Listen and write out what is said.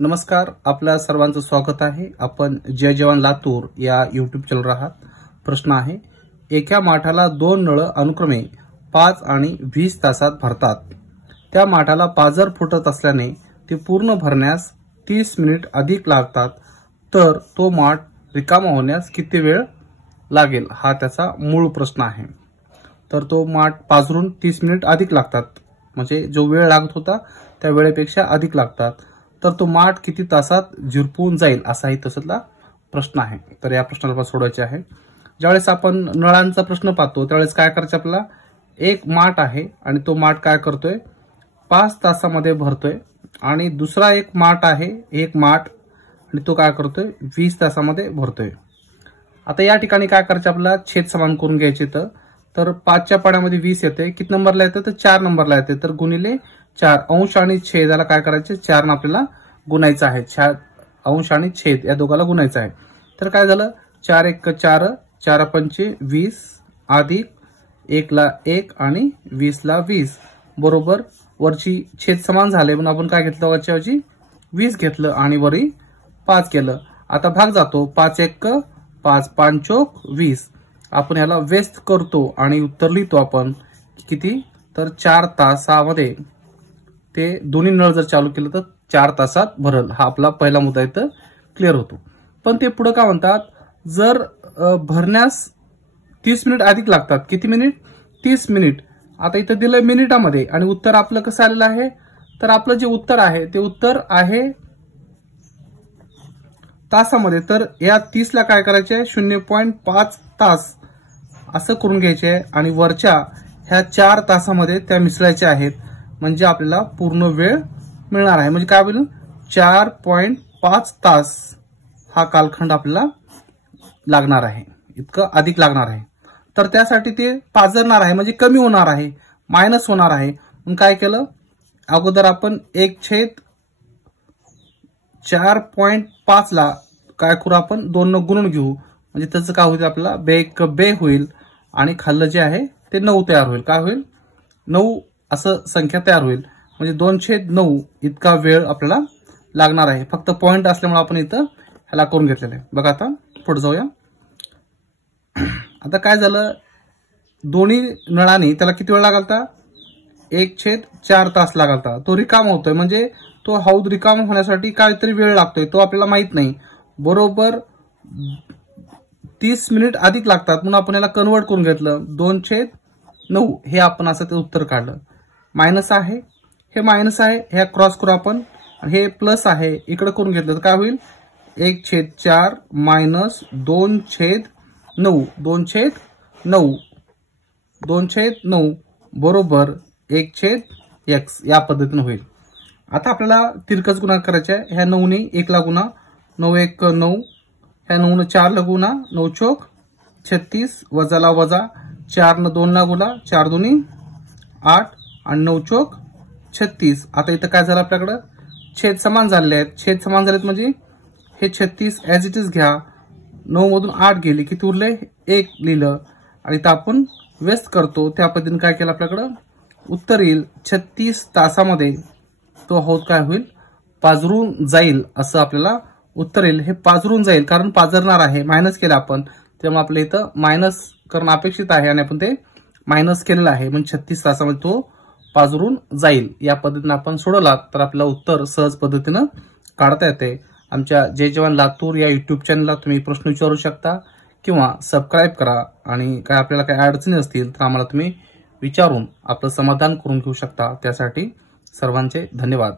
नमस्कार, आपल्या सर्वांचं स्वागत आहे। आपण जय जवान लातूर या यूट्यूब चॅनलवर आहात। प्रश्न आहे, एका माठाला दोन नळ अनुक्रमे 5 आणि 20 तासात भरतात। त्या माठाला पाझर फुटत असल्याने ते पूर्ण भरण्यास 30 मिनिट अधिक लागतात, तर तो माठ रिकामा होण्यास किती वेळ लागेल हा त्याचा मूळ प्रश्न आहे। तर तो माठ पाझरून 30 मिनिट अधिक लागतात, म्हणजे जो वेळ लागत होता त्या वेळेपेक्षा अधिक लागतात, तर तो माठ किती तासात झिरपून जाईल असाही तसला प्रश्न आहे। तर या प्रश्नाला आपण सोडवायचे आहे। ज्यावेळेस आपण नळांचा प्रश्न पाहतो त्यावेळेस काय करायचं, आपल्याला एक माठ आहे आणि तो माठ काय करतोय 5 तासामध्ये भरतोय, आणि दुसरा एक माठ आहे, एक माठ, आणि तो काय करतोय 20 तासामध्ये भरतोय। आता या ठिकाणी काय करायचं, आपल्याला छेद समान करून घ्यायचे। तर 5 च्या पाड्यामध्ये 20 येते, किती नंबरला येते तर 4 नंबरला येते, तर गुणिले 4 अंश आणि छेदाला काय करायचे 4 ने आपल्याला गुणायचं आहे। अंश आणि छेद या दोघाला गुणायचं आहे। तर काय झालं 4 × 4 4 × 5 = 20 अधिक 1 ला 1 आणि 20 ला 20 बरोबर वरची छेद समान झाले म्हणून आपण काय घेतलं, वरच्या ऐवजी 20 घेतलं आणि वरी 5 केलं। आता भाग जातो, 5 × 1 = 5 5 चौक 20। आपण याला व्यस्त करतो आणि उत्तर लिहितो आपण किती, तर 4 तासामध्ये ते दोन्ही नळ जर चालू केलं तर 4 तासात भरल। हा आपला पहिला मुद्दा इथं क्लिअर होतो। पण ते पुढे काय म्हणतात, जर भरण्यास 30 मिनिट अधिक लागतात, किती मिनिट 30 मिनिट। आता इथं दिलंय मिनिटामध्ये आणि उत्तर आपलं कसं आलेलं आहे, तर आपलं जे उत्तर आहे ते उत्तर आहे तासामध्ये। तर या 30 ला काय करायचे 0.5 तास असं करून घ्यायचे आणि वरच्या ह्या 4 तासामध्ये त्या मिसळायच्या आहेत, म्हणजे आपल्याला पूर्ण वेळ मिळणार आहे। म्हणजे काय होईल 4.5 तास हा कालखंड आपल्याला लागणार आहे, इतकं अधिक लागणार आहे। तर त्यासाठी ते पाझरणार आहे, म्हणजे कमी होणार आहे, मायनस होणार आहे। मग काय केलं, अगोदर आपण 1/4.5 ला काय करू, आपण 2 न गुणून घेऊ, म्हणजे त्याचं काय होईल आपल्याला बे होईल आणि खाल्लं जे आहे ते 9 तयार होईल। काय होईल 9 असं संख्या तयार होईल, म्हणजे 2/9 इतका वेळ आपल्याला लागणार आहे। फक्त पॉइंट असल्यामुळे आपण इथं ह्याला करून घेतलेलं आहे। बघा आता पुढे जाऊया। आता काय झालं, दोन्ही नळांनी त्याला किती वेळ लागलता 1/4 तास लागलता। तो रिकामा होतोय, म्हणजे तो हौद रिकामा होण्यासाठी काहीतरी वेळ लागतोय, तो आपल्याला माहित नाही। बरोबर 30 मिनिट अधिक लागतात म्हणून आपण याला कन्वर्ट करून घेतलं 2/9 हे आपण असं ते उत्तर काढलं। मायनस आहे, हे मायनस आहे, ह्या क्रॉस करू आपण, हे प्लस आहे इकडे करून घेतलं तर काय होईल 1/4 मायनस 2/9 2/9 बरोबर 1/x या पद्धतीने होईल। आता आपल्याला तिरकस गुणा करायचा आहे। ह्या 9 ने 1 ला गुणा, 9 × 1 = 9, ह्या 9 ने 4 ला गुणा, 9 चौक 36, वजाला वजा, 4 ने 2 ला गुणा, 4 दूनी 8 आणि 9 चौक 36। आता इथं काय झालं, आपल्याकडे छेद समान झालेले आहेत। छेद समान झालेत म्हणजे हे 36 ऍज इट इज घ्या, 9 मधून 8 गेले, किती उरले 1 लिहिलं, आणि इथं आपण व्यस्त करतो त्या पद्धतीने काय केलं, आपल्याकडे उत्तर येईल 36 तासामध्ये तो हौद काय होईल पाझरून जाईल, असं आपल्याला उत्तर येईल। हे पाझरून जाईल कारण पाझरणार आहे, मायनस केलं आपण, त्यामुळे आपल्या इथं मायनस करणं अपेक्षित आहे आणि आपण ते मायनस केलेलं आहे, म्हणजे 36 तासामध्ये तो पाझरून जाईल। या पद्धतीने आपण सोडवला तर आपल्याला उत्तर सहज पद्धतीनं काढता येते। आमच्या जय जवान लातूर या युट्यूब चॅनलला तुम्ही प्रश्न विचारू शकता किंवा सबस्क्राईब करा, आणि काय आपल्याला काही अडचणी असतील तर आम्हाला तुम्ही विचारून आपलं समाधान करून घेऊ शकता। त्यासाठी सर्वांचे धन्यवाद।